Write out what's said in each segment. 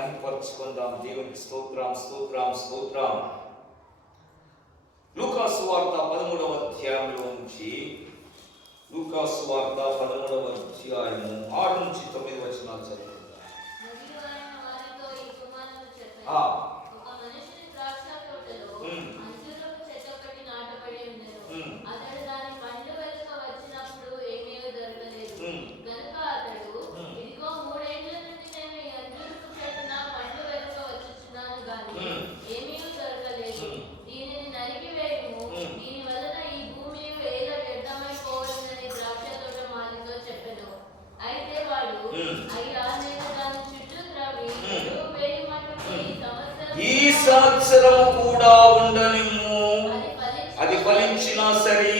మహిమపరచుకుందాం. దేవునికి స్తోత్రం స్తోత్రం స్తోత్రం. లూకా సువార్త 13వ అధ్యాయంలో నుంచి లూకా సువార్త 13వ అధ్యాయము 6 నుంచి 9 వచనాలు చదువుకుందాం. ఈ సంవత్సరం కూడా ఉండనిమ్ము, అది ఫలించినా సరే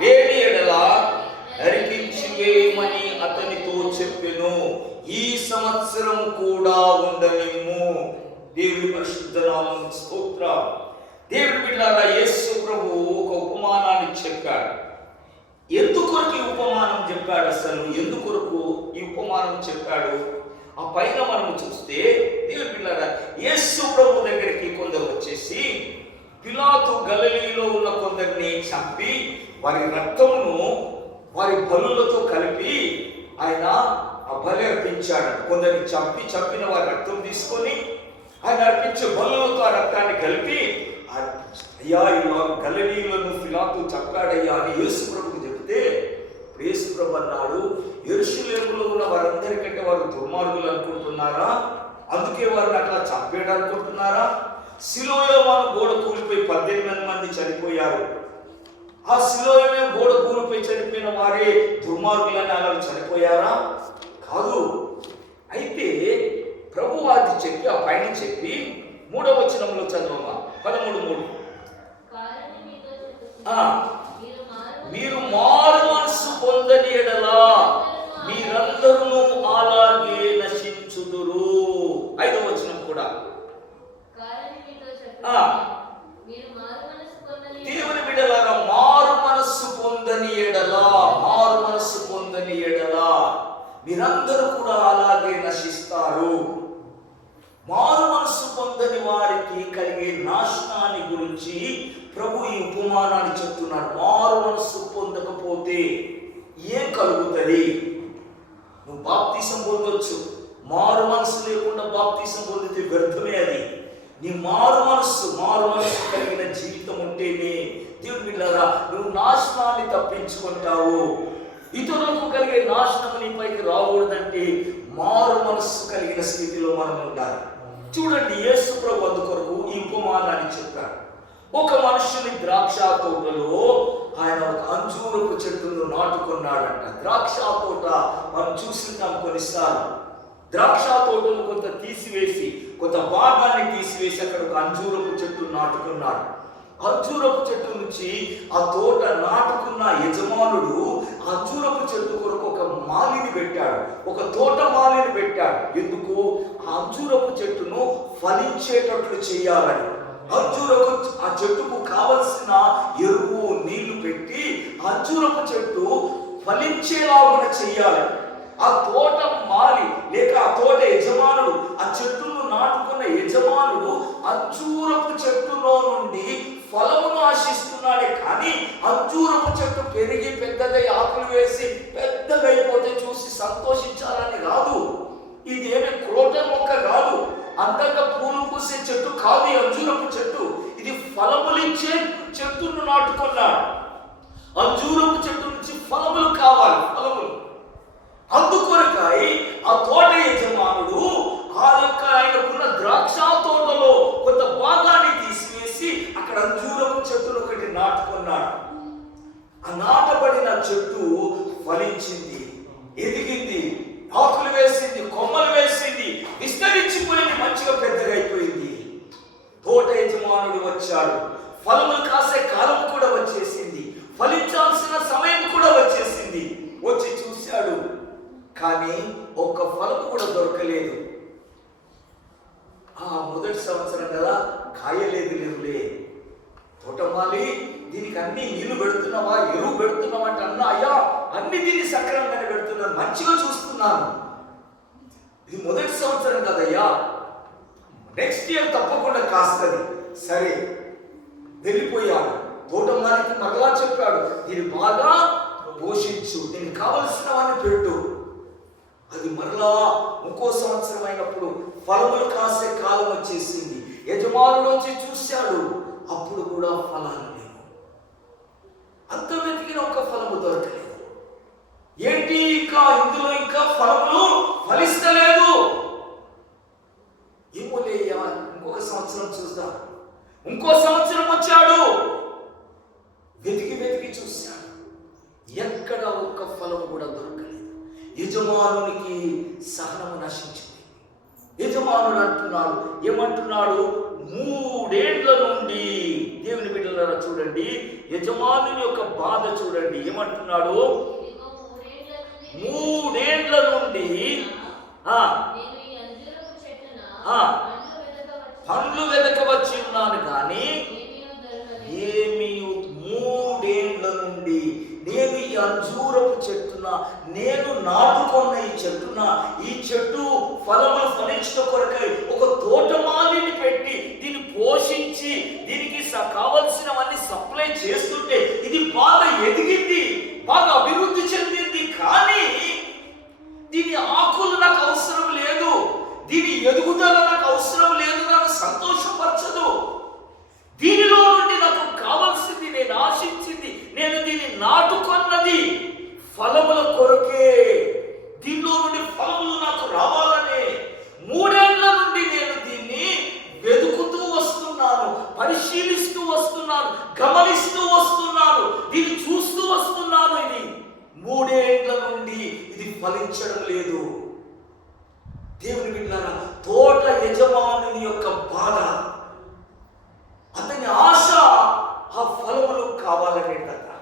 లేని ఎడల నరికించి వేయమని అతనితో చెప్పెను. ఈ సంవత్సరం కూడా ఉండనిమ్ము. దేవుని పరిశుద్ధ నామమునకు స్తోత్రం. దేవుని బిడ్డలారా, యేసు ప్రభువు ఒక ఉపమానాన్ని చెప్పాడు. ఎందుకొరకు ఈ ఉపమానం చెప్పాడు? అసలు ఎందుకొరకు ఈ ఉపమానం చెప్పాడు? ఆ పైన మనం చూస్తే దేవుని బిడ్డలారా, యేసు ప్రభు దగ్గరికి కొందరు వచ్చేసి పిలాతు గలిలయలో ఉన్న కొందరిని చంపి వారి రక్తమును వారి బలులతో కలిపి ఆయన ఆ బలి అర్పించాడు. కొందరిని చంపిన వారి రక్తం తీసుకొని ఆయన అర్పించే బలులతో ఆ రక్తాన్ని కలిపి అయ్యా ఇలా గలిలయలను పిలాతు చంపాడయ్యా అని యేసు ప్రభుకు చెప్తే యేసు ప్రభు అన్నాడు, యెరూషలేములో ఉన్న వారందరికంటే వారు దుర్మార్గులు అనుకుంటున్నారా? అందుకే వారిని అట్లా చంపేయడం అనుకుంటున్నారా? సిలోయలో వారు గోడ కూలిపోయి 18 మంది చనిపోయారు. ఆ సిలోయమే గోడ కూలిపోయి చనిపోయిన వారే దుర్మార్గులని అలా చనిపోయారా? కాదు. అయితే ప్రభు అది చెప్పి ఆ పైన చెప్పి 3వ వచనంలో చదవమా 13:3 మీరు మారు మనసు పొందని ఎడల మీరందరూ అలాగే నశించుదురు. 5వ వచనం కూడా దేవుని బిడ్డలారా, మారు మనస్సు పొందని ఎడల మీరందరూ కూడా అలాగే నశిస్తారు. మారు మనస్సు పొందని వారికి కలిగే నాశనాన్ని గురించి ప్రభు ఈ ఉపమానాన్ని చెప్తున్నాడు. మారు మనస్సు పొందకపోతే ఏం కలుగుతుంది? నువ్వు బాప్తిసం పొందొచ్చు, మారు మనసు లేకుండా బాప్తిసం పొందితే వ్యర్థమే. అది నీ మారు మనస్సు కలిగిన జీవితం ఉంటేనే దేవుని బిడ్డలారా నువ్వు నాశనాన్ని తప్పించుకుంటావు. ఇతరులకు కలిగే నాశనం నీపైకి రాకూడదంటే మారు మనస్సు కలిగిన స్థితిలో మనం ఉండాలి. చూడండి, యేసు ప్రభు అందుకొరకు ఈ ఉపమానాన్ని చెప్పాడు. ఒక మనుషుని ద్రాక్ష తోటలో ఆయన ఒక అంజూరపు చెట్టును నాటుకున్నాడంట. ద్రాక్ష తోట మనం చూస్తుంటాం కొన్నిసార్లు. ద్రాక్ష తోటను కొంత తీసివేసి కొంత భాగాన్ని తీసివేసి అక్కడ ఒక అంజూరపు చెట్టు నాటుకున్నాడు. అంజూరపు చెట్టు నుంచి ఆ తోట నాటుకున్న యజమానుడు అంజూరపు చెట్టు కొరకు ఒక మాలిని పెట్టాడు, ఒక తోట మాలిని పెట్టాడు. ఎందుకు? ఆ అంజూరపు చెట్టును ఫలించేటట్లు చేయాలని. ఆ చెట్టుకు కావలసిన ఎరువు నీళ్లు పెట్టి అంజూరపు చెట్టు ఫలించేలాగా చేయాలి. ఆ తోట మాలి లేక ఆ తోట యజమానుడు, ఆ చెట్టును నాటుకున్న యజమానుడు అంజూరపు చెట్టులో నుండి ఫలమును ఆశిస్తున్నాడే కానీ అంజూరపు చెట్టు పెరిగి పెద్దదై ఆకులు వేసి పెద్దదైపోతే చూసి సంతోషించాలని కాదు. ఇది ఏమి క్రోట మొక్క కాదు, అందంగా పూలు పూసే చెట్టు కాదు ఈ అంజూరపు చెట్టు. ఇది ఫలములిచ్చే చెట్టును నాటుకున్నాడు. అంజూరపు చెట్టు నుంచి ఫలములు కావాలి, ఫలములు. అందుకొరకై ఆ తోట యజమానుడు ఆయనకున్న ద్రాక్ష తోటలో కొంత భాగాన్ని తీసివేసి అక్కడ అంజూరపు చెట్టును ఒకటి నాటుకున్నాడు. ఆ నాటబడిన చెట్టు ఫలించింది, ఎదిగింది, ఆకులు వేసింది, కొమ్మలు వేసింది, విస్తరించిపోయింది, మంచిగా పెద్దగా అయిపోయింది. తోట యజమానుడు వచ్చాడు. ఫలములు కాసే కాలం కూడా వచ్చేసింది, ఫలించాల్సిన సమయం కూడా వచ్చేసింది. వచ్చి చూశాడు, కానీ ఒక్క ఫలం కూడా దొరకలేదు. మొదటి సంవత్సరం కదా, కాయలేదులే. తోటమాలి, దీనికి అన్ని నీళ్లు పెడుతున్నావా, ఎరువు పెడుతున్నావా అంటే అన్నా, అయ్యా అన్ని దీన్ని సక్రమంగానే పెడుతున్నాను, మంచిగా చూస్తున్నాను. ఇది మొదటి సంవత్సరం కదయ్యా, నెక్స్ట్ ఇయర్ తప్పకుండా కాస్తుంది. సరే వెళ్ళిపోయాడు. తోటమాలికి మరలా చెప్పాడు, దీన్ని బాగా పోషించు, దీనికి కావలసినవన్నీ పెట్టు. అది మరలా ఇంకో సంవత్సరం అయినప్పుడు ఫలములు కాసే కాలం వచ్చేసింది. యజమానుడు వచ్చి చూశాడు, అప్పుడు కూడా ఫలాలు లేవు. అంత వెతికిన ఒక ఫలము దొరకలేదు. ఏంటి ఇంకా ఇందులో ఇంకా ఫలములు ఫలిస్తలేదు. ఏమో లేయ్యా, ఇంకొక సంవత్సరం చూద్దాం. ఇంకో సంవత్సరం వచ్చాడు, వెతికి వెతికి చూశాడు, ఎక్కడ ఒక్క ఫలం కూడా దొరకలేదు. యజమానునికి సహనము నశించింది. యజమానుడు అంటున్నాడు, ఏమంటున్నాడు, 3 ఏళ్ల నుండి, దేవుని బిడ్డలారా చూడండి, యజమానుని యొక్క బాధ చూడండి. ఏమంటున్నాడు, 3 ఏళ్ల నుండి పండ్లు వెదకవచ్చి ఉన్నాను కానీ ఏమీ, 3 ఏళ్ల నుండి నేను ఈ అంజూరపు చెట్టున, నేను నాటుకున్న ఈ చెట్టున, ఈ చెట్టు ఫలములు ఫలించట కొరకై ఒక తోటమాలిని పెట్టి దీన్ని పోషించి దీనికి కావలసినవన్నీ సప్లై చేస్తుంటే ఇది బాగా ఎదిగింది, బాగా అభివృద్ధి చెందింది. కానీ దీని ఆకులు నాకు అవసరం లేదు, దీని ఎదుగుదల నాకు అవసరం లేదు, నాకు సంతోషపరచదు. దీనిలో నుండి నాకు కావాల్సింది, నేను ఆశించింది, నేను దీన్ని నాటుకున్నది ఫలముల కొరకే. దీనిలో నుండి ఫలములు నాకు రావాలనే 3 ఏళ్ల నుండి నేను దీన్ని వెతుకుతూ వస్తున్నాను, పరిశీలిస్తూ వస్తున్నాను, గమనిస్తూ వస్తున్నాను, దీన్ని చూస్తూ వస్తున్నాను. ఇది 3 ఏళ్ల నుండి ఇది ఫలించడం లేదు. దేవుని బిడ్డలారా, తోట యజమానుని యొక్క బాధ, అతని ఆశ ఆ ఫలములు కావాలనే కదా.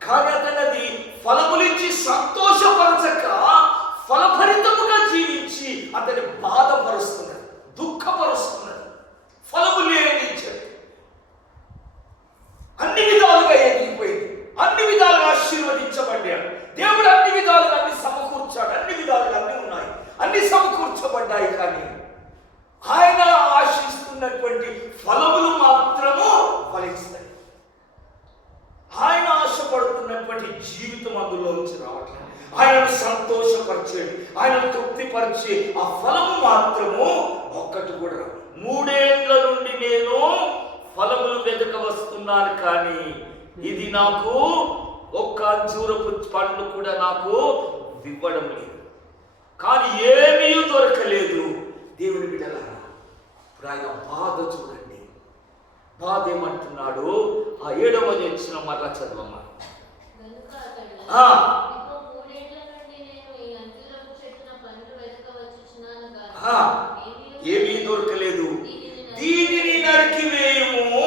కానీ అతను అది ఫలములిచ్చి సంతోషపరచక ఫలభరితముగా జీవించి అతని బాధపరుస్తున్నది, దుఃఖపరుస్తున్నది. ఫలము లేని చెట్టు అన్ని విధాలుగా ఎదిగిపోయింది, అన్ని విధాలుగా ఆశీర్వదించబడ్డాడు. దేవుడు అన్ని విధాలుగా అన్ని సమకూర్చాడు, అన్ని విధాలుగా అన్ని ఉన్నాయి, అన్ని సమకూర్చబడ్డాయి. కానీ ఆయన ఆశిస్తున్నటువంటి ఫలములు మాత్రము ఫలిస్తాయి. ఆయన ఆశపడుతున్నటువంటి జీవితం అందులో నుంచి రావట్లేదు. ఆయనను సంతోషపరిచేది, ఆయనను తృప్తిపరిచే ఆ ఫలము మాత్రము ఒక్కటి కూడా రాదు. 3 ఏళ్ల నుండి నేను ఫలములు వెతక వస్తున్నాను, కానీ ఇది నాకు ఒక్క అంజూరపు పండ్లు కూడా నాకు ఇవ్వడం లేదు. కానీ ఏమీ దొరకలేదు. దేవుని బిడ్డలారా, ఆయన బాధ చూడండి. బాధ ఏమంటున్నాడు, ఆ 7వ వచనం మరలా చదవమ్మా. ఏమీ దొరకలేదు, దీనిని నరికివేయము,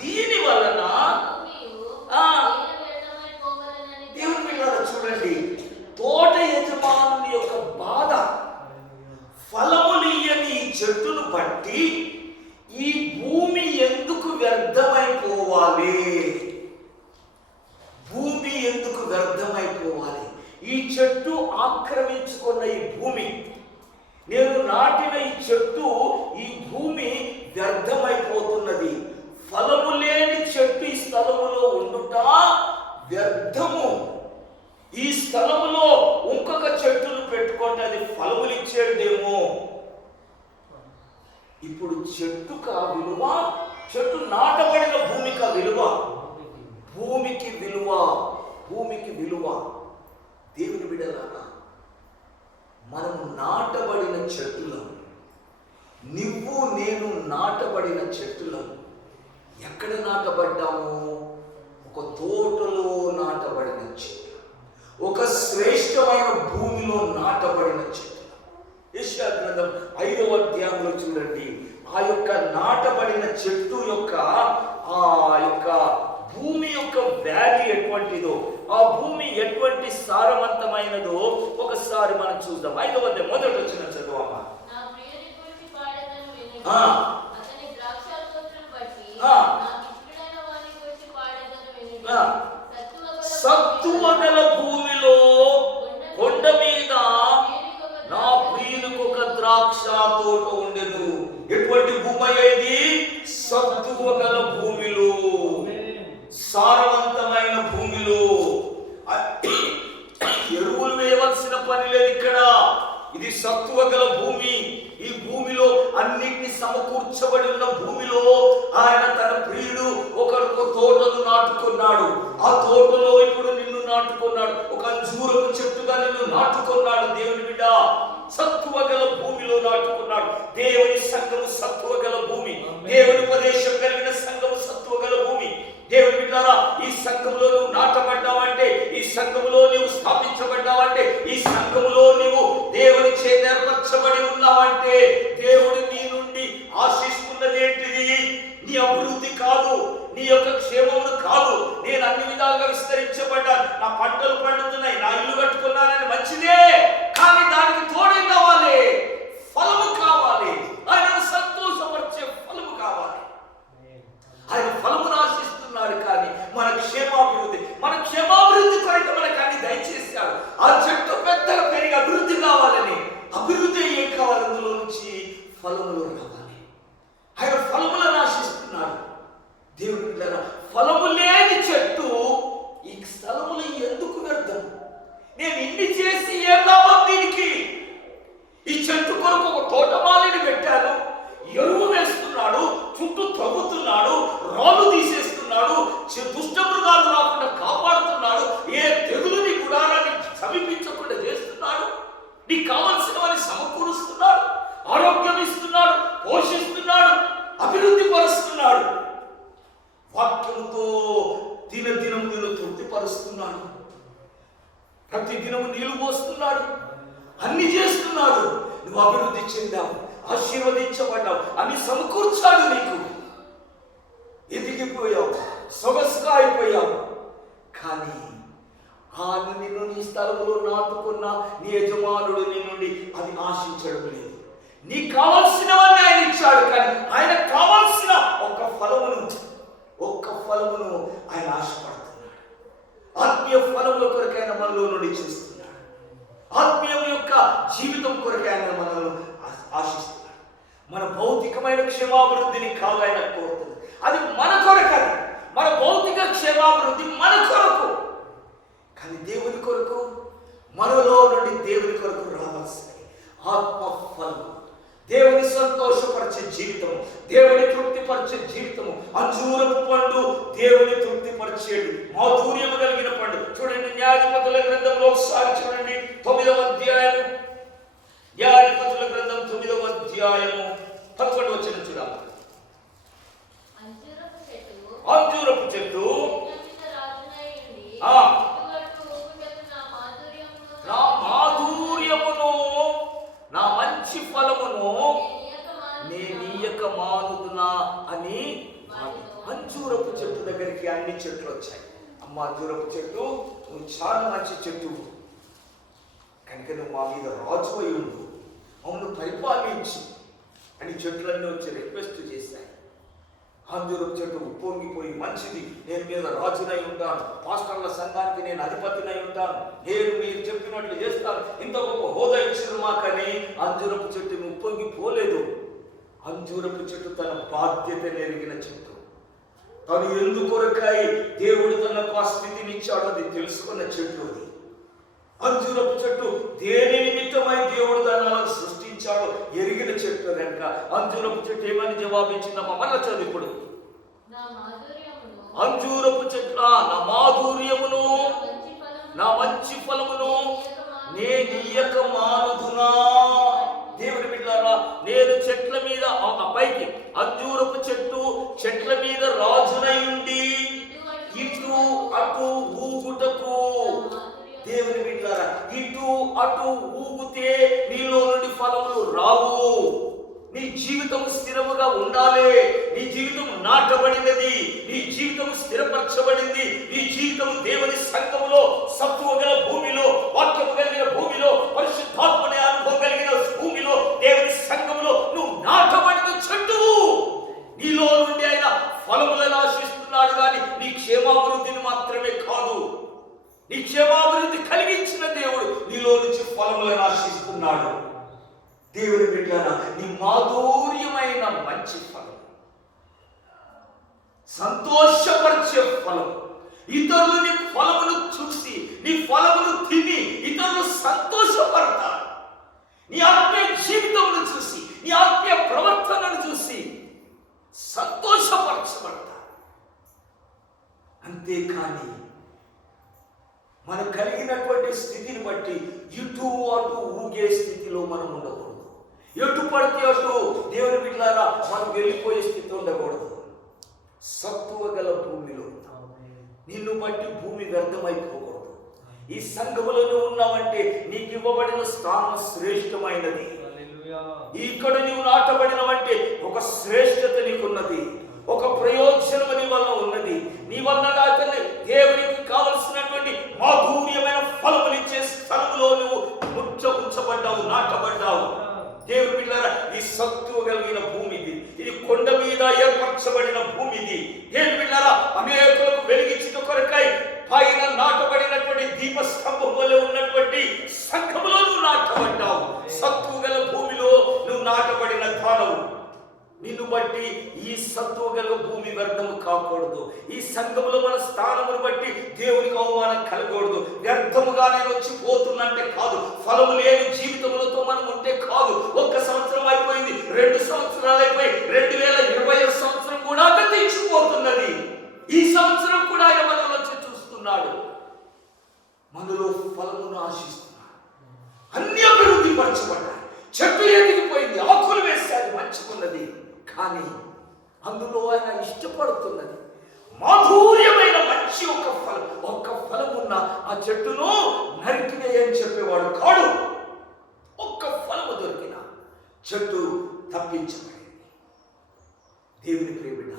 దీని వలన. దేవుని బిడ్డలారా చూడండి, తోట యజమానుని యొక్క బాధ, ఫలములియ్యని ఈ చెట్టును బట్టి ఈ భూమి ఎందుకు వ్యర్థమైపోవాలి? భూమి ఎందుకు వ్యర్థమైపోవాలి? ఈ చెట్టు ఆక్రమించుకున్న ఈ భూమి, నేను నాటిన ఈ చెట్టు, ఈ భూమి వ్యర్థమైపోతున్నది. ఫలము లేని చెట్టు ఈ స్థలములో ఉండుట వ్యర్థము. ఈ స్థలములో ఇంకొక చెట్టును పెట్టుకుంటే అది ఫలములు ఇచ్చేదేమో. ఇప్పుడు చెట్టుకు విలువ, చెట్టు నాటబడిన భూమికి విలువ, భూమికి విలువ, భూమికి విలువ. దేవుని బిడ్డలారా, మనము నాటబడిన చెట్టులం, నువ్వు నేను నాటబడిన చెట్టులం. ఎక్కడ నాటబడ్డాము? ఒక తోటలో నాటబడిన చెట్టు, ఒక శ్రేష్టమైన భూమిలో నాటబడిన చెట్టు. యెషయా గ్రంథం 5వ అధ్యాయంలో చూడండి, ఆ యొక్క నాటబడిన చెట్టు యొక్క ఆ యొక్క భూమి యొక్క వాల్యూ ఎటువంటిదో, ఆ భూమి ఎటువంటి సారవంతమైనదో ఒకసారి మనం చూద్దాం. 5వ అధ్యాయం మొదటి వచనం చదువమ్మా. సత్తువ గల భూమిలో కొండ మీద సత్తువ గల భూమిలో, సారవంతమైన భూమిలో ఎరువులు వేయవలసిన పని లేదు ఇక్కడ. ఇది సత్తువ గల భూమి. ఈ భూమిలో అన్నిటిని సమకూర్చబడి ఉన్న భూమిలో ఆయన తన ప్రియుడు ఒకరికొక తోటను నాటుకున్నాడు. ఆ తోటలో ఇప్పుడు నిన్ను నాటుకున్నాడు. ఒక అంజూరపు చెట్టుగా నిన్ను నాటుకున్నాడు. దేవుని బిడ్డ సత్తువ గల భూమిలో నాటుకున్నాడు. దేవుని సంఘము సత్తువ గల భూమి. దేవుని ఉపదేశం కలిగిన సంఘము సత్తువ గల భూమి. దేవుని బిడ్డలారా, ఈ సంఘములో నువ్వు నాటబడ్డావంటే, ఈ సంఘములో నీవు స్థాపించబడ్డావంటే, ఈ సంఘములో నీవు దేవుని చేత ఏర్పరచబడి ఉన్నావంటే, దేవుడు నీ నుండి ఆశిస్తున్నది ఏంటిది? నీ అభివృద్ధి కాదు, నీ యొక్క క్షేమమును కాదు. నేను అన్ని విధాలుగా విస్తరించబడ్డాను, నా పంటలు పండుతున్నాయి, నా ఇల్లు కట్టుకున్నానని మంచిదే. కానీ దానికి తోడే కావాలి, ఫలము కావాలి. ఆయనను సంతోషపరిచే ఫలము కావాలి. ఆయన ఫలమును ఆశిస్తున్నాడు. కానీ మన క్షేమాభివృద్ధి కొరకు మనకు అన్ని దయచేశాడు. ఆ చెట్టు పెద్దగా పెరిగి అభివృద్ధి కావాలని, అభివృద్ధి ఏం కావాలి? అందులో నుంచి ఫలములు రావాలి. ఆయన ఫలములను ఆశిస్తున్నాడు. దేవుడు ఫలము లేని చెట్టు ఈ స్థలములు ఎందుకు వ్యర్థం? నేను ఇన్ని చేసి ఏం లాభం దీనికి? ఈ చెట్టు కొరకు ఒక తోటమాలిని పెట్టాను, ఎరువు వేస్తున్నాడు, చుట్టూ తవ్వుతున్నాడు, రాళ్ళు తీసేస్తున్నాడు, దుష్ట మృగాలు రాకుండా కాపాడుతున్నాడు, ఏ తెగులుని గుడారాన్ని సమీపించకుండా చేస్తున్నాడు, నీకు కావలసినవని సమకూరుస్తున్నాడు, ఆరోగ్యం ఇస్తున్నాడు, పోషిస్తున్నాడు, అభివృద్ధి పరుస్తున్నాడు, వాక్యముతో దినదినము నేను తృప్తిపరుస్తున్నాడు, ప్రతి దినము నీళ్లు పోస్తున్నాడు, అన్ని చేస్తున్నాడు. నువ్వు అభివృద్ధి చెందావు, ఆశీర్వదించబడ్డావు, అన్ని సమకూర్చాడు. నీకు ఎదిగిపోయావు, సొగసుగా అయిపోయావు. కానీ నిన్ను నీ స్థలములో నాటుకున్న నీ యజమానుడు నీ నుండి అది ఆశించడం లేదు. నీకు కావలసినవన్నీ ఆయన ఇచ్చాడు. కానీ ఆయన కావలసిన ఒక్క ఫలమును ఆయన ఆశపడుతున్నాడు. ఆత్మీయ ఫలముల కొరకు ఆయన మనలో నుండి చూస్తున్నాడు. ఆత్మీయం యొక్క జీవితం కొరకు ఆయన మనల్ని ఆశిస్తున్నాడు. మన భౌతికమైన క్షేమాభివృద్ధిని కాదు ఆయన కోరుతుంది. అది మన కొరకు. అది మన భౌతిక క్షేమాభివృద్ధి మన కొరకు. కానీ దేవుని కొరకు, మనలో నుండి దేవుని కొరకు రావాల్సింది ఆత్మ ఫలం. దేవుని సంతోషపరిచే జీవితము, దేవుని తృప్తిపరిచే జీవితము. అంజూరపు పండు దేవుని తృప్తిపరిచేడు, మాధుర్యము కలిగిన పండు. చూడండి, న్యాయాధిపతుల గ్రంథంలో ఒకసారి చూడండి, 9వ అధ్యాయము. న్యాయాధిపతుల గ్రంథం 9వ అధ్యాయము 11వ వచనం చూడాలి. అంజూరపు చెట్టు నా మాధుర్యమును, నా మంచి ఫలమును నేనీయక మానుదునా అని. అంజూరపు చెట్టు దగ్గరికి అన్ని చెట్లు వచ్చాయి. అమ్మ అంజూరపు చెట్టు, నువ్వు చాలా మంచి చెట్టు కనుక నువ్వు మా మీద రాజు అయి ఉండు, మమ్మల్ని పరిపాలించి అని చెట్లన్నీ వచ్చి రిక్వెస్ట్ చేశాయి. అంజూరపు చెట్టు ఉప్పొంగిపోయి, మంచిది, నేను మీద రాజునై ఉంటాను, పాస్టర్ల సంఘానికి నేను అధిపతినై ఉంటాను, నేను మీరు చెప్పినట్లు చేస్తాను, ఇంత గొప్ప హోదా ఇచ్చిన మాకని అంజూరపు చెట్టు ఉప్పొంగిపోలేదు. అంజూరపు చెట్టు తన బాధ్యత ఎరిగిన చెట్టు. తను ఎందుకొరకై దేవుడు తనకు ఆ స్థితినిచ్చాడో అది తెలుసుకున్న చెట్టు. అది అంజూరపు చెట్టు దేని నిమిత్తమై దేవుడు దాన్ని సృష్టించాడో ఎరిగిన చెట్టు కనుక అంజూరపు చెట్టు ఏమని జవాబిచ్చిందమ్మా? మళ్ళా చదువు ఇప్పుడు. అంజూరపు చెట్టు నా మాధుర్యమును, నా మంచి ఫలమును నేనీయక మానుదునా. దేవుని బిడ్డలారా, నేను చెట్ల మీద పైకి అంజూరపు చెట్ల మీద రాజునై ఉండి ఇటు అటు ఊగుటకు. దేవుని బిడ్డలారా, ఇటు అటు ఊగితే నీలో నుండి ఫలములు రావు. నీ జీవితం స్థిరముగా ఉండాలి. నీ జీవితం నాటబడినది, నీ జీవితం స్థిరపరచబడింది. నీ జీవితం దేవుని సంఘములో, సత్తువ గల భూమిలో, వాక్యము కలిగిన భూమిలో, పరిశుద్ధాత్మని అనుభవం కలిగిన భూమిలో, దేవుని సంఘములో నువ్వు నాటబడిన చెట్టువు. నీలో నుండి ఆయన ఫలములను ఆశిస్తున్నాడు. కానీ నీ క్షేమాభివృద్ధిని మాత్రమే కాదు, నీ క్షేమాభివృద్ధి కలిగించిన దేవుడు నీలో నుంచి ఫలములను ఆశిస్తున్నాడు. దేవుని బిడ్డలారా, నీ మాధుర్యమైన మంచి ఫలం, సంతోషపరిచే ఫలం. ఇతరులు నీ ఫలమును చూసి, నీ ఫలమును తిని ఇతరులు సంతోషపడతారు. నీ ఆత్మీయ జీవితమును చూసి, నీ ఆత్మీయ ప్రవర్తనను చూసి సంతోషపరచబడతారు. అంతేకాని మనకు కలిగినటువంటి స్థితిని బట్టి ఇటు అటు ఊగే స్థితిలో మనం ఉండకూడదు. ఎటు పడితే అటు దేవుని బిడ్డలారా మనం వెళ్ళిపోయే స్థితి ఉండకూడదు. సత్తువ గల భూమిలో నిన్ను బట్టి భూమి వ్యర్థమైపోకూడదు. ఈ సంఘములో నువ్వు ఉన్నావంటే నీకు ఇవ్వబడిన స్థానం శ్రేష్టమైనది. ఇక్కడ నీవు నాటబడినవంటే ఒక శ్రేష్టత నీకున్నది, ఒక ప్రయోజనం నీ వల్ల ఉన్నది. నీ వల్ల దేవునికి కావలసినటువంటి మాధుర్యమైన ఫలములిచ్చే స్థలంలో నువ్వు ఉంచబడ్డావు, నాటబడ్డావు. దేవుని బిడ్డలారా, ఈ సత్తువ కలిగిన భూమి ఇది. ఇది కొండ మీద ఏర్పరచబడిన భూమి ఇది. దేవుని బిడ్డలారా, అనేకులకు వెలిగించిన కొరకై పైన నాటబడినటువంటి దీపస్తంభం వలె ఉన్నటువంటి సంఘములో నువ్వు నాటబడ్డావు. సత్తువ గల భూమిలో నువ్వు నాటబడిన ధానవు. నిన్ను బట్టి ఈ సత్తువ గల భూమి వ్యర్థము కాకూడదు. ఈ సంఘములో మన స్థానమును బట్టి దేవునికి అవమానం కలగకూడదు. వ్యర్థముగా నేను వచ్చి పోతున్నంటే కాదు, ఫలము లేని జీవితములతో మనం ఉంటే కాదు. 1 సంవత్సరం అయిపోయింది, 2 సంవత్సరాలు అయిపోయి 2020 సంవత్సరం కూడా గతించిపోతున్నది. ఈ సంవత్సరం కూడా ఆయన మనలో వచ్చి చూస్తున్నాడు, మనలో ఫలమును ఆశిస్తున్నాడు. అన్ని అభివృద్ధి పరచబడ్డాయి, చెట్టు ఎదిగిపోయింది, ఆకులు వేశాడు, మంచుకున్నది. కానీ అందులో ఆయన ఇష్టపడుతున్నది మాధుర్యమైన మంచి ఒక్క ఫలం ఉన్న ఆ చెట్టును నరికివేయని చెప్పేవాడు కాడు. ఒక్క ఫలము దొరికిన చెట్టు తప్పించబడింది. దేవుని ప్రియబిడ్డ,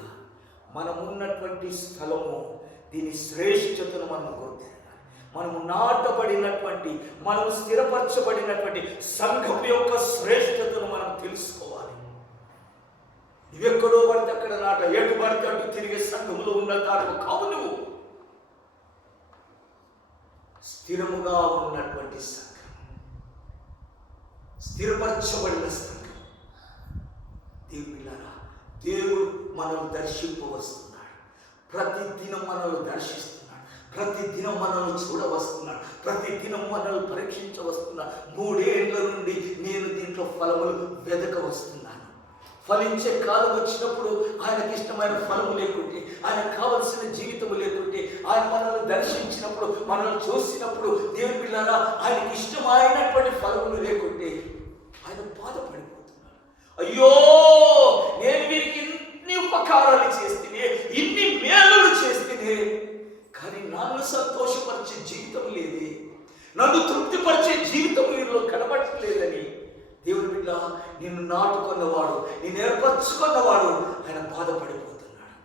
మనం ఉన్నటువంటి స్థలము, దీని శ్రేష్టతను మనం గుర్తించాలి. మనము నాటబడినటువంటి, మనము స్థిరపరచబడినటువంటి సంఘం యొక్క శ్రేష్టతను మనం తెలుసుకోవాలి. ఇవెక్కడో పడితే అక్కడ నాట, ఎటు పడితే అటు తిరిగే సంఘములో ఉన్న దాని కావు. నువ్వు స్థిరముగా ఉన్నటువంటి సంఘం, స్థిరపరచబడిన సంఘం. దేవులారా, దేవుడు మనల్ని దర్శింపవస్తున్నాడు. ప్రతి దినం మనల్ని దర్శిస్తున్నాడు, ప్రతి దినం మనల్ని చూడవస్తున్నాడు, ప్రతి దినం మనల్ని పరీక్షించవస్తున్నాడు. 3 ఏళ్ల నుండి నేను దీంట్లో ఫలములు వెదక వస్తున్నాను. ఫలించే కాలం వచ్చినప్పుడు ఆయనకి ఇష్టమైన ఫలము లేకుంటే, ఆయనకు కావలసిన జీవితము లేకుంటే, ఆయన మనల్ని దర్శించినప్పుడు, మనల్ని చూసినప్పుడు, దేవుని బిడ్డలారా ఆయనకి ఇష్టమైనటువంటి ఫలములు లేకుంటే ఆయన బాధపడిపోతున్నాడు. అయ్యో, నేను వీరికి ఇన్ని ఉపకారాలు చేస్తేనే, ఇన్ని మేలులు చేస్తేనే, కానీ నన్ను సంతోషపరిచే జీవితం లేదే, నన్ను తృప్తిపరిచే జీవితం వీరిలో కనబడట్లేదని దేవుని బిడ్డ, నిన్ను నాటుకున్నవాడు, నిన్ను ఏర్పరచుకున్నవాడు ఆయన బాధపడిపోతున్నాడు.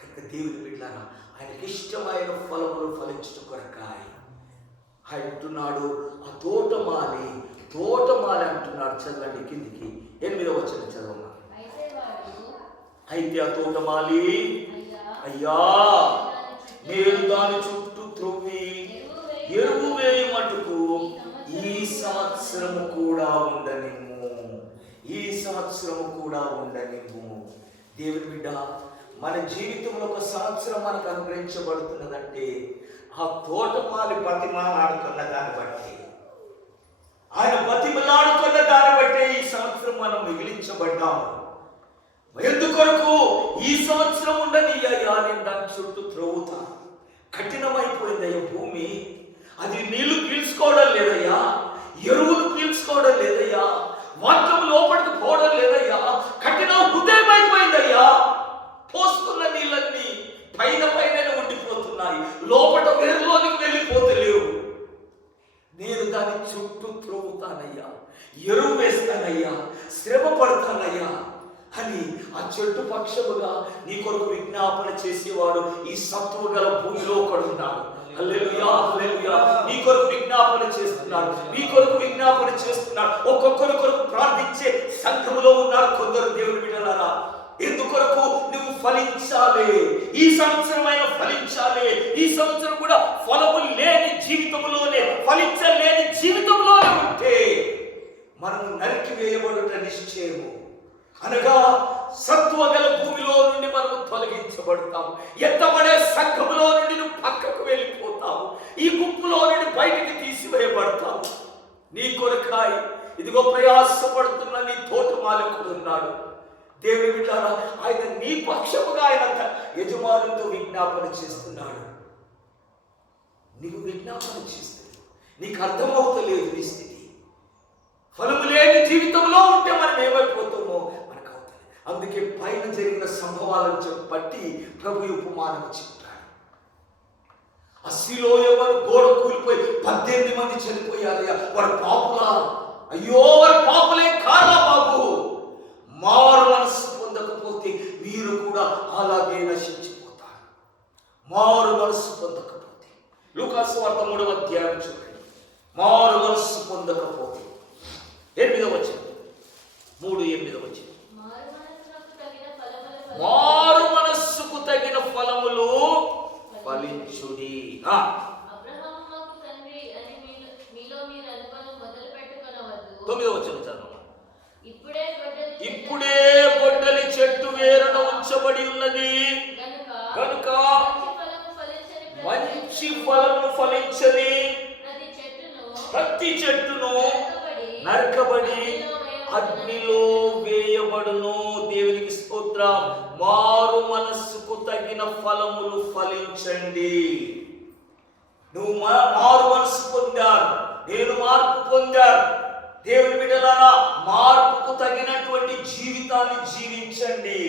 కనుక దేవుని బిడ్డలారా, ఆయనకి ఇష్టమైన ఫలములు ఫలించడం కొరకాయ ఆయన అంటున్నాడు. ఆ తోటమాలి అంటున్నాడు. చదవండి కిందికి, 8వ వచనం చదవమ్మా. అయితే ఆ తోటమాలి, అయ్యా నేను దాని చుట్టూ త్రొవ్వి ఎరువు వేయి మటుకు ఈ సంవత్సరము కూడా ఉండనిమ్ము, ఈ సంవత్సరము కూడా ఉండనిమ్ము. దేవుని బిడ్డ, మన జీవితంలో ఒక సంవత్సరం మనకు అనుగ్రహించబడుతున్నదంటే ఆ తోటమాలి బతిమలాడుకున్న దాన్ని బట్టి, ఆయన బతిమలాడుకున్న దాన్ని బట్టి ఈ సంవత్సరం మనం మిగిలించబడ్డాము. ఎందుకొరకు? ఈ సంవత్సరం ఉండనియ్యా, నేను దాని చుట్టూ త్రవ్వుతా. కఠినమైపోయిందయ్యా భూమి, అది నీళ్లు పీల్చుకోవడం లేదయ్యా, ఎరువులు పీల్చుకోవడం లేదయ్యా, వాక్యం లోపలికి పోవడం లేదయ్యా, కఠిన హృదయమైపోయిందయ్యా. పోస్తున్న నీళ్ళన్నీ పైన ఉండిపోతున్నాయి, లోపల వేరులోనికి వెళ్ళిపోతలేవు. నేను దాని చుట్టూ త్రవ్వుతానయ్యా, ఎరువు వేస్తానయ్యా, శ్రమ పడతానయ్యా అని ఆ చెట్టు పక్షముగా నీ కొరకు విజ్ఞాపన చేసేవాడు ఈ సత్తువ గల భూమిలో ఒకడున్నాడు. హల్లెలూయా, హల్లెలూయా. నీ కొరకు విజ్ఞాపన చేస్తున్నాడు, నీ కొరకు విజ్ఞాపన చేస్తున్నాడు. ఒక్కొక్కరి కొరకు ప్రార్థించే సంఘములో ఉన్నారు కొందరు. దేవుని బిడ్డలారా, ఎందుకొరకు నువ్వు ఫలించాలి, ఈ సంవత్సరమైన ఫలించాలి. ఈ సంవత్సరం కూడా ఫలము లేని జీవితంలోనే, ఫలించలేని జీవితంలోనే ఉంటే మనము నరికి వేయబడుట నిశ్చయము. అనగా సత్వగల భూమిలో నుండి మనము తొలగించబడతాము. ఎత్తబడే సంఘములో నుండి నువ్వు పక్కకు వెళ్ళిపోతావు. ఈ గుంపులో నుండి బయటికి తీసివేయబడతావు. నీ కొరకాయి ఇదిగో ప్రయాసపడుతున్న నీ తోటమాలికుడు ఉన్నాడు. దేవుని బిడ్డలారా, ఆయన నీ పక్షముగా ఆయన యజమానులతో విజ్ఞాపన చేస్తున్నాడు. నీవు విజ్ఞాపన చేస్తే నీకు అర్థమవుతలేదు నీ స్థితి. ఫలము లేని జీవితంలో ఉంటే మనం ఏమైపోతామో మనకు అవుతుంది. అందుకే పైన జరిగిన సంభవాలను బట్టి ప్రభు ఉపమానం చెప్తాడు. అస్సిలో ఎవరు గోడ కూలిపోయి 18 మంది చనిపోయారయ్యా. వాడు పాపులా? అయ్యో వారు పాపులే కాదా బాబు? మారు మనస్సు పొందకపోతే మీరు కూడా అలాగే నశించిపోతారు. మారు మనస్సు పొందకపోతే లూకాసు వార్త 3వ అధ్యాయం చూడండి. మారు మనస్సు పొందకపోతే 8వ వచనం, 3:8 వచనం. మారు మనస్సుకు తగిన ఫలములు ఫలించుడి. 9వ వచనం చదవండి. ఇప్పుడే గొడ్డలి చెట్టు వేరున ఉంచబడి ఉన్నది కనుక మంచి ఫలము ఫలించని ప్రతి చెట్టును నరకబడి అగ్నిలో వేయబడును. దేవునికి స్తోత్రం. మారు మనస్సుకు తగిన ఫలములు ఫలించండి. నువ్వు మారు మనస్సు పొందారు, నేను మార్పు పొందాను. దేవుని బిడ్డలారా, మార్పుకు తగినటువంటి జీవితాన్ని జీవించండి.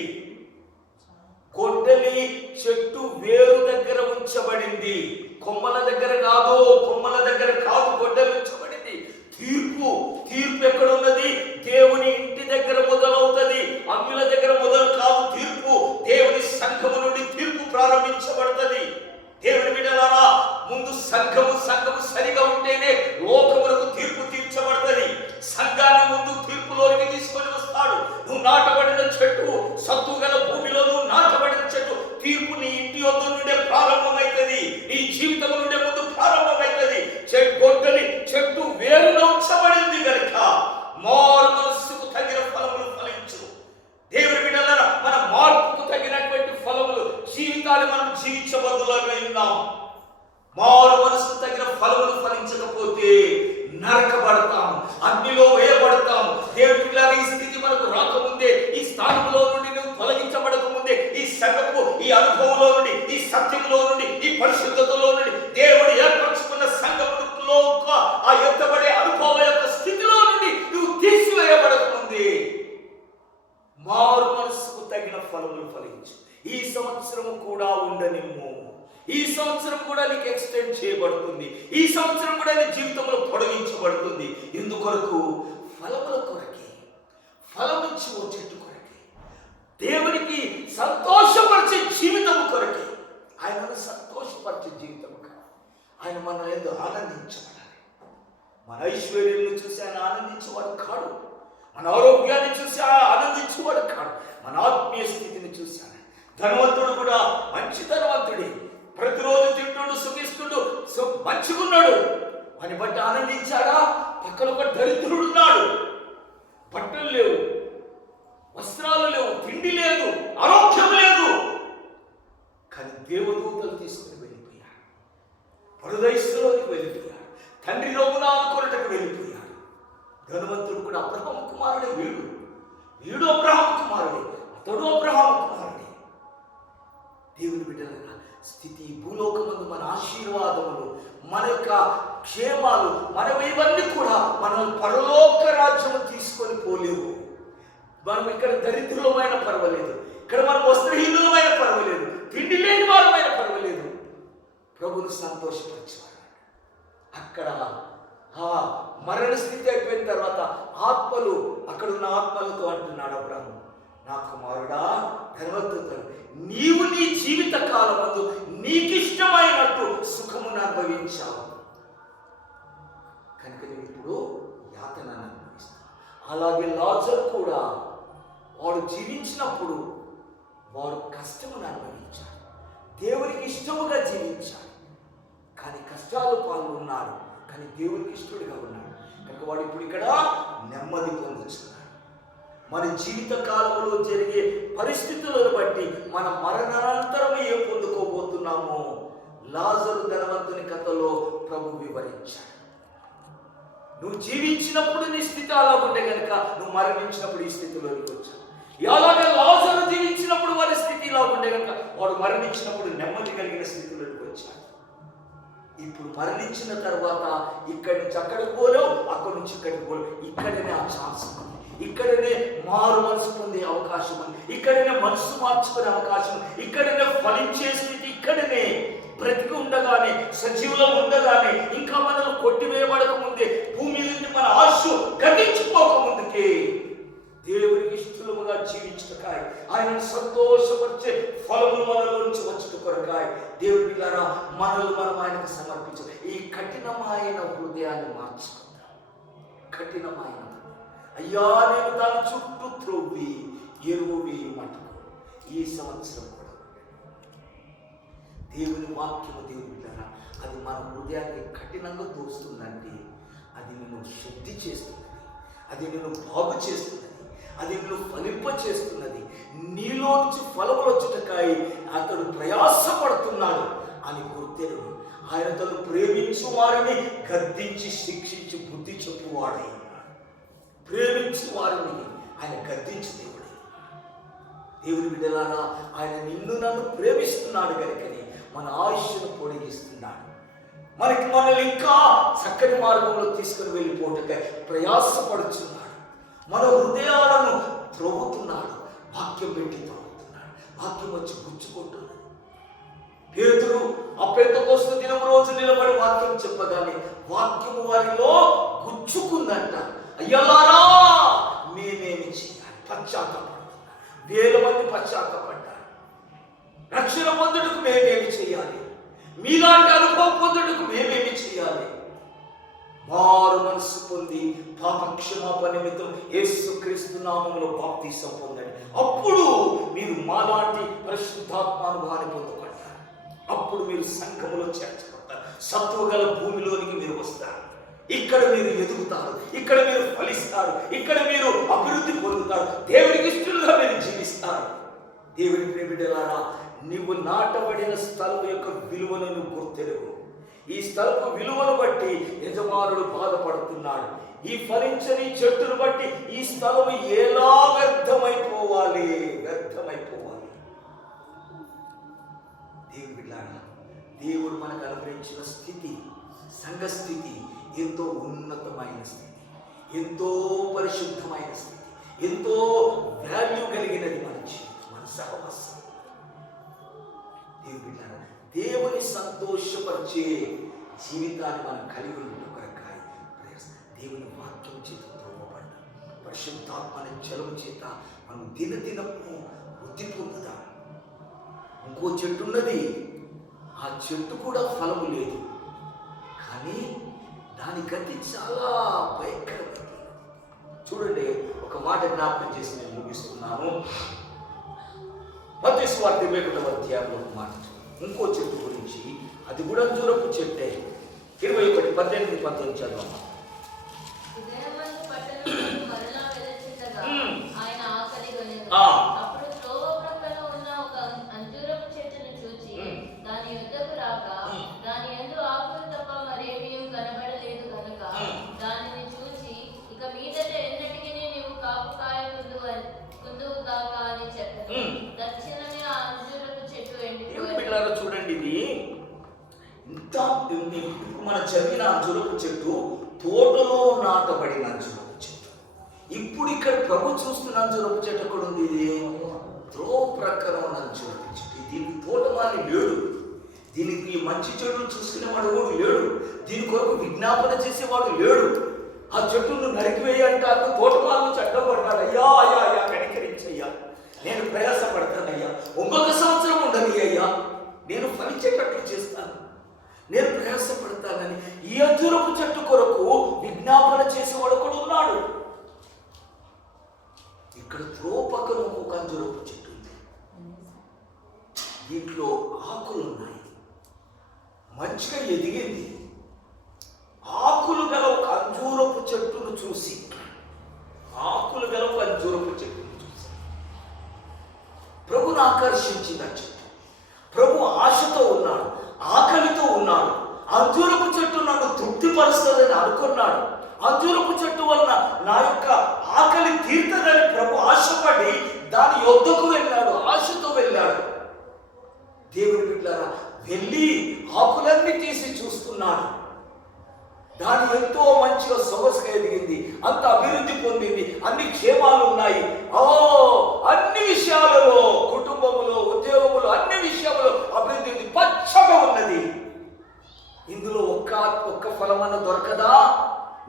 గొడ్డలి చెట్టు వేరు దగ్గర ఉంచబడింది, కొమ్మల దగ్గర కాదు. కొమ్మల దగ్గర కాదు గొడ్డలి ఉంచబడింది. తీర్పు ఎక్కడ ఉన్నది? దేవుని ఇంటి దగ్గర మొదలవుతుంది, అమ్ముల దగ్గర మొదలు కాదు. తీర్పు దేవుని సంఘము నుండి తీర్పు ప్రారంభించబడుతుంది. దేవుని బిడ్డలారా, ముందు సంఘము సరిగా ఉంటేనే లోకములకు తీర్పు తీర్చబడుతుంది. సంఘాన్ని ముందు తీర్పులోనికి తీసుకొని వస్తాడు. నువ్వు నాటబడిన చెట్టు, సత్తు గల భూమిలో నువ్వు నాటబడిన చెట్టు, తీర్పు నీ ఇంటి వద్ద నుండే ప్రారంభమవుతుంది. నీ జీవితం నుండే ముందు ప్రారంభమవుతుంది. గొడ్డలి చెట్టు వేరున ఉంచబడింది కనుక మారు మనస్సుకు తగిన ఫలములు ఫలించు. దేవుని బిడ్డలారా, మన మార్పుకు తగినటువంటి ఫలములు జీవితాన్ని మనం జీవించబద్దులుగా ఉన్నాం. మారు మనసుకు తగిన ఫలములు ఫలించకపోతే నరకబడతాము, అగ్నిలో వేయబడతాము. దేవుని బిడ్డలారా, ఈ స్థితి మనకు రాకముందే, ఈ స్థానంలో నుండి నువ్వు తొలగించబడక ముందే, ఈ సంగపు ఈ అనుభవంలో నుండి, ఈ సత్యంలో నుండి, ఈ పరిశుద్ధతలో నుండి, దేవుడు ఏర్పరచుకున్న సంగములో ఆ ఎత్తబడే అనుభవం యొక్క స్థితిలో నుండి నువ్వు తీసివేయబడక ముందే మారు మనసుకు తగిన ఫలములు ఫలించు. ఈ సంవత్సరం కూడా ఉండనిమ్ము. ఈ సంవత్సరం కూడా నీకు ఎక్స్టెండ్ చేయబడుతుంది. ఈ సంవత్సరం కూడా నీ జీవితంలో పొడిగించబడుతుంది. ఎందుకొరకు? ఫలముల కొరకే, ఫలమిచ్చి ఓ చెట్టు కొరకే, దేవునికి సంతోషపరిచే జీవితం కొరకే. ఆయనను సంతోషపరిచే జీవితం కాదు. ఆయన మన ఏదో ఆనందించబడాలి. మన ఐశ్వర్యం చూసి ఆయన ఆనందించేవాడు కాడు. మన ఆరోగ్యాన్ని చూసి ఆనందించేవాడు కాడు. మన ఆత్మీయ స్థితిని చూశాను. ధనవంతుడు కూడా మంచి ధనవంతుడే, ప్రతిరోజు తింటుడు, సుఖిస్తుడు, మంచిగున్నాడు. అని బట్టి ఆనందించాడా? పక్కన ఒక దరిద్రుడు ఉన్నాడు, బట్టలు లేవు, వస్త్రాలు లేవు, తిండి లేదు, ఆరోగ్యం లేదు. కానీ దేవదూతలు తీసుకుని వెళ్ళిపోయాడు, పరదైస్సులోకి వెళ్ళిపోయాడు, తండ్రి లోమున అనుకున్నట్టుకు వెళ్ళిపోయాడు. ధనవంతుడు కూడా అబ్రహాము కుమారుడే. వీడు అబ్రహాము కుమారుడే, అతడు అబ్రహాము కుమారుడే. దేవుని బిడ్డల స్థితి, భూలోకమందు మన ఆశీర్వాదములు, మన యొక్క క్షేమాలు, మనమివన్నీ కూడా మనం పరలోక రాజ్యము తీసుకొని పోలేవు. మనం ఇక్కడ దరిద్రులమైన పర్వాలేదు, ఇక్కడ మనం వస్త్రహీనులమైన పర్వాలేదు, తిండి లేని వారమైన పర్వాలేదు. ప్రభుని సంతోషపరిచేవాడు. అక్కడ మరణ స్థితి అయిపోయిన తర్వాత ఆత్మలు, అక్కడున్న ఆత్మలతో అంటున్నాడు అబ్రహాము, నా కుమారుడా ధనవంతుడు, నీవు నీ జీవిత కాలమందు నీకిష్టమైనట్టు సుఖమును అనుభవించావు కనుక నువ్వు ఇప్పుడు యాతనను అనుభవిస్తావు. అలాగే లాజరు కూడా వాడు జీవించినప్పుడు వాడు కష్టమును అనుభవించాడు, దేవునికి ఇష్టముగా జీవించాడు. కానీ కష్టాలు పాల్గొన్నాడు, కానీ దేవునికి ఇష్టడుగా ఉన్నాడు కనుక వాడు ఇప్పుడు ఇక్కడ నెమ్మది పొందుతున్నాడు. మన జీవిత కాలంలో జరిగే పరిస్థితులను బట్టి మన మరణానంతరం ఏం పొందుకోబోతున్నామో లాజరు ధనవంతుని కథలో ప్రభు వివరించాడు. నువ్వు జీవించినప్పుడు నీ స్థితి అలా ఉంటే కనుక నువ్వు మరణించినప్పుడు ఈ స్థితిలోకి వచ్చావు. అలాగే లాజరు జీవించినప్పుడు వారి స్థితి ఇలా ఉంటే కనుక వాడు మరణించినప్పుడు నెమ్మది కలిగిన స్థితిలోకి వచ్చాడు. ఇప్పుడు మరణించిన తర్వాత ఇక్కడి నుంచి అక్కడికి పోలేవు, అక్కడి నుంచి ఇక్కడికి పోలేవు. ఇక్కడనే ఆ ఛాన్స్ ఉంది, ఇక్కడనే మారు మనసు పొందే అవకాశం ఉంది, ఇక్కడనే మనసు మార్చుకునే అవకాశం, ఇక్కడనే ఫలించే స్థితి, ఇక్కడనే బ్రతికి ఉండగానే సజీవులం ఉండగానే ఇంకా మనల్ని కొట్టివేయబడక ముందే భూమి నుండి మన ఆశ గతించిపోక ముందుకే దేవునికి ఇష్టముగా జీవించటకాయ ఆయన సంతోషపరిచే ఫలములు మనలో నుంచి వచ్చుట కొరకాయ దేవుడి ద్వారా మనల్ని మనం ఆయనకు సమర్పించాలి. ఈ కఠినమైన హృదయాన్ని మార్చుకుందాం. కఠినమైన అయ్యా నేను దాని చుట్టూ త్రొవ్వి ఎరువు వేయి మటుకు ఈ సంవత్సరం కూడా దేవుని వాక్యము దేవుడి ద్వారా అది మన హృదయాన్ని కఠినంగా తోస్తుందంటే అది నిన్ను శుద్ధి చేస్తున్నది, అది నిన్ను బాగు చేస్తున్నది, అది నిన్ను ఫలింప చేస్తున్నది. నీలో నుంచి ఫలములు వచ్చుటకాయ అతడు ప్రయాసపడుతున్నాడు అని గుర్తెరుగు. ఆయన తను ప్రేమించు వారిని గద్దించి శిక్షించి బుద్ధి చెప్పువాడే. ప్రేమించు వారిని ఆయన గద్దించి దేవుడే. దేవుని బిడ్డలారా ఆయన నిన్ను నన్ను ప్రేమిస్తున్నాడు కనుకని మన ఆయుష్ను పొడిగిస్తున్నాడు. మనల్ని ఇంకా చక్కని మార్గంలో తీసుకుని వెళ్ళిపోవటకై ప్రయాసపడుచున్నాడు. మన హృదయాలను త్రవ్వుతున్నాడు, వాక్యం పెట్టి త్రవ్వుతున్నాడు. వాక్యం వచ్చి గుచ్చుకుంటున్నాడు. పేతురు ఆ పెంతెకోస్తు దినం రోజు నిలబడి వాక్యం చెప్పగానే వాక్యము వారిలో గుచ్చుకుందంట. అయ్యలారా మేమేమి చేయాలి? పశ్చాత్తాపడుతున్నారు. వేల మంది పశ్చాత్తాపడ్డారు. రక్షణ పొందుటకు మేమేమి చేయాలి? మీలాంటి అనుభవం పొందుటకు మేమేమి చేయాలి? మారు మనసు పొంది పాపక్షమాపణ నిమిత్తం యేసుక్రీస్తు నామములో బాప్తీసం పొందండి. అప్పుడు మీరు మాలాంటి పరిశుద్ధాత్మానుభవాన్ని పొందుకుంటారు. అప్పుడు మీరు సంఘములో చేర్చబడతారు. సత్వగల భూమిలోనికి మీరు వస్తారు. ఇక్కడ మీరు ఎదుగుతారు, ఇక్కడ మీరు ఫలిస్తారు, ఇక్కడ మీరు అభివృద్ధి పొందుతారు. దేవునికి ఇష్టలుగా మీరు జీవిస్తారు. దేవుని ప్రియబిడ్డలారా నీవు నాటబడిన స్థలం యొక్క విలువను నువ్వు గుర్తెరుగు. ఈ స్థలపు విలువను బట్టి యజమానుడు బాధపడుతున్నాడు. ఈ ఫలించని చెట్టును బట్టి ఈ స్థలం ఎలా వ్యర్థమైపోవాలి. దేవుడు మనకు అనుగ్రహించిన స్థితి, సంఘ స్థితి ఎంతో ఉన్నతమైన స్థితి, ఎంతో పరిశుద్ధమైన స్థితి, ఎంతో వాల్యూ కలిగినది. మన జీవితం, మన సహవాసం. దేవుని సంతోషపరిచే జీవితాన్ని మనం కలిగి ఉండడం కొరకాయ దేవుని వాక్యం చేత త్రోవబడ్డ పరిశుద్ధాత్మ జలము చేత మనం దినదినము వృద్ధి పొందుదాం. ఇంకో చెట్టు ఉన్నది, ఆ చెట్టు కూడా ఫలము లేదు, కానీ దాని గతి చాలా భయంకరమైనది. చూడండి, ఒక మాట జ్ఞాపకం చేసి నేను ముగిస్తున్నాను. మత్తయి సువార్త 21వ అధ్యాయంలో ఒక మాట, ఇంకో చెట్టు గురించి, అది కూడా అంజూరపు చెట్టే. 21:18-19 చదవమ్మా. చూడండి, ఇది ఇంత మన చదివిన అంజూరపు చెట్టు తోటలో నాటబడిన అంజూరపు చెట్టు. ఇప్పుడు ఇక్కడ ప్రభు చూస్తున్న అంజూరపు చెట్టు ఎక్కడ ఉంది? ఇది త్రోవ ప్రక్కన ఉన్న అంజూరపు చెట్టు. దీనికి తోటమాలి లేడు, దీనికి మంచి చెడులు చూసుకునేవాడు కూడా లేడు, దీని కొరకు విజ్ఞాపన చేసేవాడు లేడు. ఆ చెట్టును నరికివేయంటారు, తోటమాల నుంచి అడ్డపడ్డాడు. అయ్యా అయ్యా అయ్యా కనికరించయ్యా, నేను ప్రయాసపడతానయ్యా, ఇంకొక సంవత్సరం ఉండని అయ్యా, నేను ఫలించేటట్లు చేస్తాను, నేను ప్రయాసపడతానని ఈ అంజూరపు చెట్టు కొరకు విజ్ఞాపన చేసేవాడు కూడా ఉన్నాడు. ఇక్కడ త్రోవ పక్కన ఒక అంజూరపు చెట్టు ఉంది, దీంట్లో ఆకులు ఉన్నాయి, మంచిగా ఎదిగింది. ఆకులు గల ఒక అంజూరపు చెట్టును చూసి, ఆకులు గల ఒక అంజూరపు చెట్టు ప్రభువును ఆకర్షించింది ఆ చెట్టు. ప్రభు ఆశతో ఉన్నాడు, ఆకలితో ఉన్నాడు. అంజూరపు చెట్టు నన్ను తృప్తిపరుస్తుందని అనుకున్నాడు. అంజూరపు చెట్టు వలన నా యొక్క ఆకలి తీర్తదని ప్రభు ఆశపడి దాని యొద్దకు వెళ్ళాడు, ఆశతో వెళ్ళాడు. దేవుని బిడ్డలారా, వెళ్ళి ఆకులన్నీ తీసి చూస్తున్నాడు. దాని ఎంతో మంచిగా సొగసుగా ఎదిగింది, అంత అభివృద్ధి పొందింది, అన్ని క్షేమాలు ఉన్నాయి. అన్ని విషయాలలో, కుటుంబములో, ఉద్యోగములో, అన్ని విషయాలలో అభివృద్ధి ఉంది, పచ్చగా ఉన్నది. ఇందులో ఒక్క ఫలమన్న దొరకదా?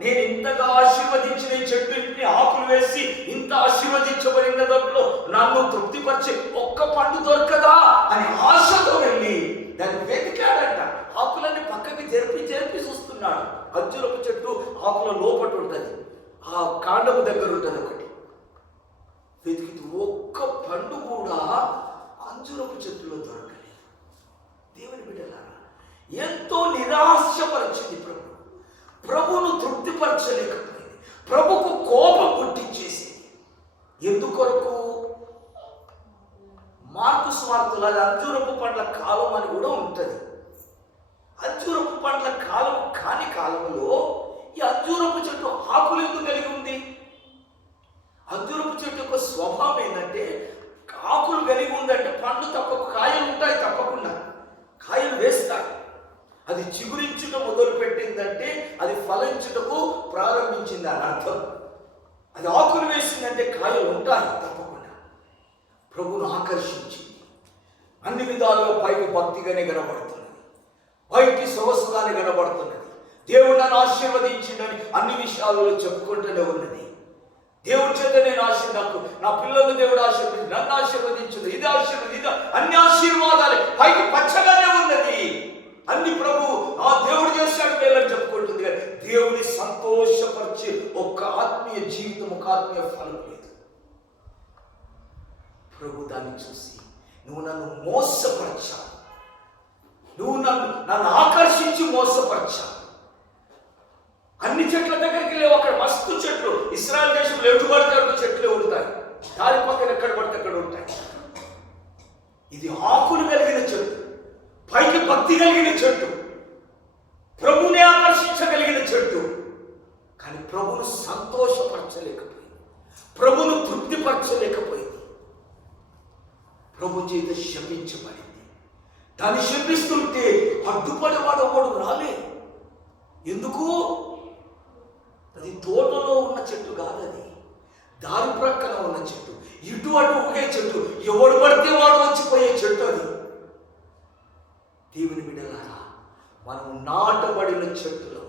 నేను ఇంతగా ఆశీర్వదించిన ఈ చెట్టుని ఆకులు వేసి ఇంత ఆశీర్వదించబడిన దాంట్లో నన్ను తృప్తిపరిచే ఒక్క పండు దొరకదా అని ఆశతో వెళ్ళి దాన్ని వెతికాడంట. ఆకులన్నీ పక్కకి జరిపి చూస్తున్నాడు. అంజూరపు చెట్టు ఆకుల లోపట ఉంటుంది, ఆ కాండము దగ్గర ఉంటుంది ఒకటి. వెతికితే ఒక్క పండు కూడా అంజూరపు చెట్టులో దొరకలేదు. దేవుని బిడ్డలారా, ఎంతో నిరాశపరిచింది ప్రభువును తృప్తిపరచలేకపోయింది. ప్రభుకు కోపం పుట్టించేసింది. ఎందుకొరకు? మార్కు సువార్తలో అంజూరపు పండ్ల కాలం అని కూడా ఉంటుంది. అంజూరపు పండ్ల కాలం కాని కాలంలో ఈ అంజూరపు చెట్టు ఆకులు ఎందుకు కలిగి ఉంది? అంజూరపు చెట్టు యొక్క స్వభావం ఏంటంటే, ఆకులు కలిగి ఉందంటే పండ్లు కాయలు ఉంటాయి, తప్పకుండా కాయలు వేస్తాయి. అది చిగురించుట మొదలు పెట్టిందంటే అది ఫలించుటకు ప్రారంభించింది అని అర్థం. అది ఆకులు వేసిందంటే కాయలు ఉంటాయి తప్పకుండా. ప్రభువును ఆకర్షించింది. అన్ని విధాలుగా పైకి భక్తిగానే కనబడుతున్నది, పైకి సొగసుగానే కనబడుతున్నది. దేవుడు నన్ను ఆశీర్వదించిందని అన్ని విషయాలలో చెప్పుకుంటూనే ఉన్నది. దేవుడి చేత నేను నాకు నా పిల్లలను దేవుడు ఆశీర్వదించి నన్ను ఆశీర్వదించింది, ఇది ఆశీర్వది, ఇది అన్ని ఆశీర్వాదాలే, పైకి పచ్చగానే ఉన్నది. అన్ని ప్రభు ఆ దేవుడు చేశాడు మేలని చెప్పుకుంటుంది. కానీ దేవుని సంతోషపరిచే ఒక్క ఆత్మీయ జీవితం, ఒక ఆత్మీయ ఫలం లేదు. ప్రభు దాన్ని చూసి నువ్వు నన్ను మోసపరచావు, నువ్వు నన్ను ఆకర్షించి మోసపరచావు. అన్ని చెట్ల దగ్గరికి లేవు, అక్కడ మస్తు చెట్లు. ఇశ్రాయేల్ దేశంలో ఎటు పడితే అటు చెట్లు ఉంటాయి, దారి పక్కన ఎక్కడ పడితే అక్కడ ఉంటాయి. ఇది ఆకులు కలిగిన చెట్టు, పైకి భక్తి కలిగిన చెట్టు, ప్రభువుని ఆకర్షించగలిగిన చెట్టు. కానీ ప్రభువును సంతోషపరచలేకపోయింది, ప్రభువును తృప్తిపరచలేకపోయింది. ప్రభు చేత శపించబడింది. దాన్ని శపిస్తుంటే అడ్డుపడేవాడు ఒకడు రాలే. ఎందుకు? అది తోటలో ఉన్న చెట్టు కాదు, అది దారి ప్రక్కన ఉన్న చెట్టు, ఇటు అటు ఊగే చెట్టు, ఎవడు పడితే వాడు వచ్చిపోయే చెట్టు అది. దేవుని బిడ్డలారా, మనం నాటబడిన చెట్టులో,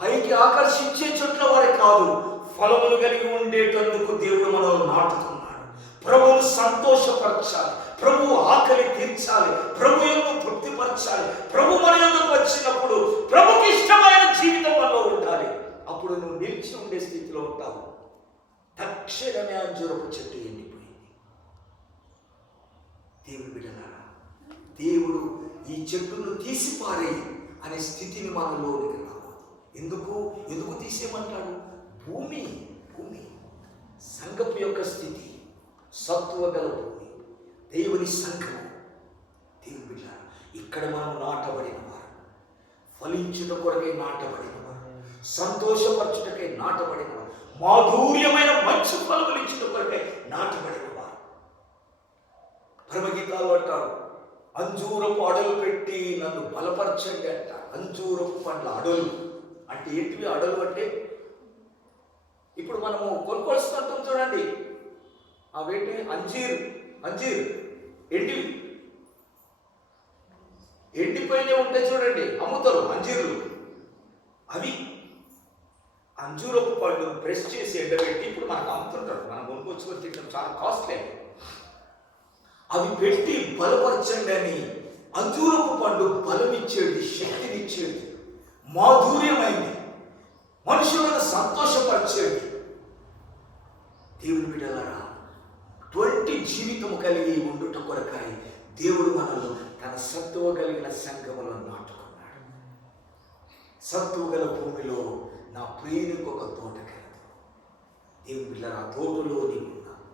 పైకి ఆకర్షించే చెట్ల వారే కాదు, ఫలములు కలిగి ఉండేటందుకు దేవుడు మనల్ని నాటుతున్నాడు. ప్రభువును సంతోషపరచాలి, ప్రభువు ఆకలి తీర్చాలి, ప్రభువును తృప్తిపరచాలి. ప్రభు మన యొద్దకు వచ్చినప్పుడు ప్రభుకి ఇష్టమైన జీవితం మనలో ఉండాలి. అప్పుడు నువ్వు నిలిచి ఉండే స్థితిలో ఉంటావు. తక్షణమే అంజూరపు చెట్టు ఎండిపోయింది. దేవుని బిడ్డలారా, దేవుడు ఈ చెట్టును తీసిపారే అనే స్థితిని మనలోనికి రావద్దు. ఎందుకు తీసేయమంటాడు? భూమి సంఘపు యొక్క స్థితి, సత్వగల భూమి, దేవుని సంఘం. దేవుని బిడ్డలారా, ఇక్కడ మనం నాటబడిన వారు, ఫలించుట కొరకై నాటబడిన వారు, సంతోషపరచుటకై నాటబడిన వారు, మాధుర్యమైన మంచి ఫలములు ఇచ్చుట కొరకై నాటబడిన వారు. పరమగీతాలు అంటారు, అంజూరపు అడలు పెట్టి నన్ను బలపరచండి అంట. అంజూరపు పండ్ల అడలు అంటే ఏంటివి? అడలు అంటే ఇప్పుడు మనము కొనుక్కొస్తుంటాం చూడండి, అవేంటి? అంజీర్ ఎండిపోయినే ఉంటాయి చూడండి, అమ్ముతారు అంజీర్లు. అవి అంజూరపు పండు ప్రెస్ చేసి ఎండబెట్టి ఇప్పుడు మనకు అమ్ముతుంటారు, మనం కొనుక్కొచ్చుకొని తింటాం, చాలా కాస్ట్లీ. అవి పెట్టి బలపరచండి అని. అంజూరపు పండు బలమిచ్చేది, శక్తినిచ్చేది, మాధుర్యమైంది, మనుషులను సంతోషపరిచేది. దేవుని బిడ్డలారా, అటువంటి జీవితం కలిగి ఉండుట కొరకై దేవుడు మనలో తన సత్తువ కలిగిన సంఘములో నాటుకున్నాడు. సత్తువ గల భూమిలో నా ప్రియునికి ఒక తోట కలదు. దేవుని బిడ్డలారా, తోటలో నీవు ఉన్నావు,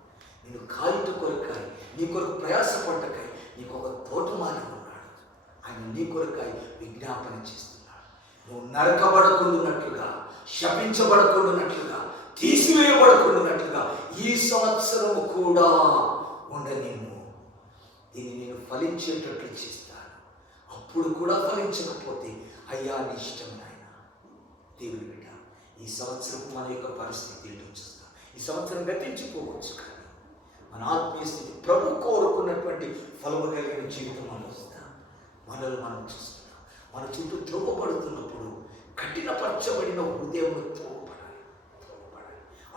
నేను కాయుట కొరకాయ, నీ కొరకు ప్రయాసపడ్డకాయ నీకు ఒక తోటమాలి ఉన్నాడు. ఆయన నీ కొరకాయ విజ్ఞాపన చేస్తున్నాడు. నువ్వు నరకబడకుండానట్లుగా, శపించబడకుండానట్లుగా, తీసివేయబడకుండానట్లుగా ఈ సంవత్సరము కూడా ఉండనిమ్ము. దీన్ని నేను ఫలించేటట్లు చేస్తాను. అప్పుడు కూడా ఫలించకపోతే అయ్యా నీ ఇష్టం నాయన. దేవుని బిడ్డ, ఈ సంవత్సరం మన యొక్క పరిస్థితి ఏంటో చూస్తాం. ఈ సంవత్సరం గతించిపోవచ్చు, కానీ మన ఆత్మీయ స్థితి ప్రభు కోరుకున్నటువంటి ఫలము కలిగిన జీవితం మనం వస్తాం. మనల్ని మనం చూస్తున్నాం. మన చుట్టూ త్రోవబడుతున్నప్పుడు కఠినపరచబడిన హృదయంలో త్రోవపడాలి.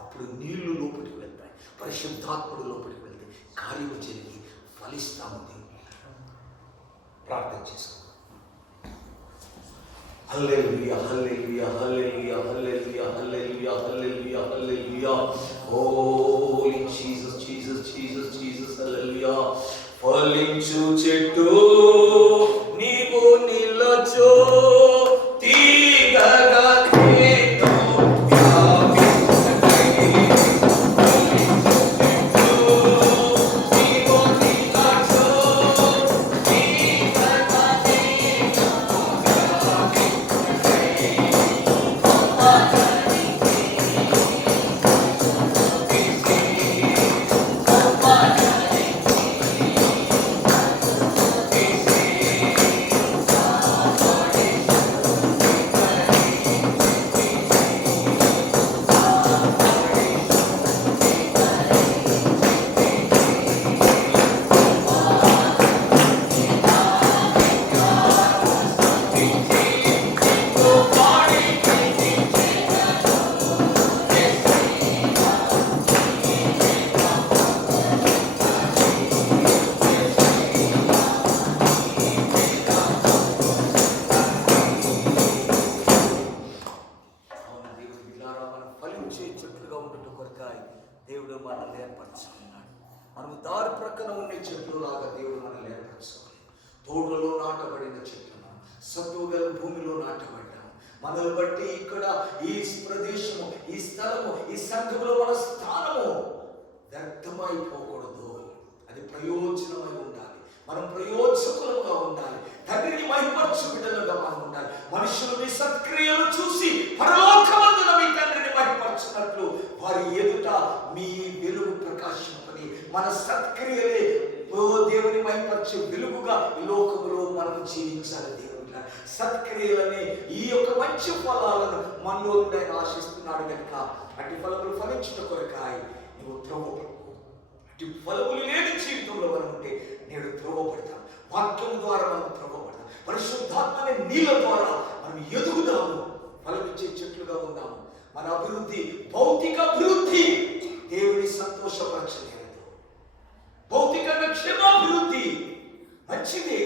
అప్పుడు నీళ్లు లోపలికి వెళ్తాయి, పరిశుద్ధాత్ముడు లోపలికి వెళ్తే కార్యము జరిగి ఫలిస్తాము. ప్రార్థన చేసుకో. Hallelujah, hallelujah, hallelujah, hallelujah, hallelujah, hallelujah, hallelujah. Holy Jesus, Jesus, Jesus, Jesus, hallelujah. ఫలించు చెట్టు నీవు నిలచో, తీగగా నేను వ్యాపించకై. ఫలించు చెట్టు నీవు నిలచో, తీగగా నేను దేవుడు మనల్ని ఏర్పరచుకున్నాడు. మనము దారి ప్రక్కన ఉండే చెట్లు లాగా దేవుడు మనల్ని ఏర్పరచుకోలేదు. తోటలో నాటబడిన చెట్లు, సత్తుగల భూమిలో నాటబడ్డాము. మనల్ని బట్టి ఇక్కడ ఈ ప్రదేశము, ఈ స్థలము, ఈ సంఘములో మన స్థానము వ్యర్థమైపోకూడదు. అది ప్రయోజనమై ఉండాలి. మనం ప్రయోజకులుగా ఉండాలి. తండ్రిని మహిమపరచు బిడ్డలుగా మనం ఉండాలి. మనుషులు మీ సత్క్రియలు చూసి పరలోకమందున మీ తండ్రిని మహిమపరచున్నట్లు వారి ఎదుట మీ వెలుగు ప్రకాశింపని మన సత్క్రియలే దేవుని మహిమపరచే వెలుగుగా ఈ లోకములో మనం జీవించాలి. దేవుని సత్క్రియలనే ఈ యొక్క మంచి ఫలాలను మనలో ఆయన ఆశిస్తున్నాడు కనుక అటు ఫలములు ఫలించుట కొరకాయ నువ్వు త్రోవపడు. అటు ఫలములు లేని జీవితంలో మనం ఉంటే నేడు త్రోవపడతాం. వాక్యం ద్వారా మనం త్రోవపడతాం. పరిశుద్ధాత్మనే నీళ్ళ ద్వారా మనం ఎదుగుదాము, ఫలమిచ్చే చెట్లుగా ఉందాము. మన అభివృద్ధి, భౌతిక అభివృద్ధి దేవుని సంతోషపరచలేదు. భౌతికంగా క్షేమాభివృద్ధి మంచిదే,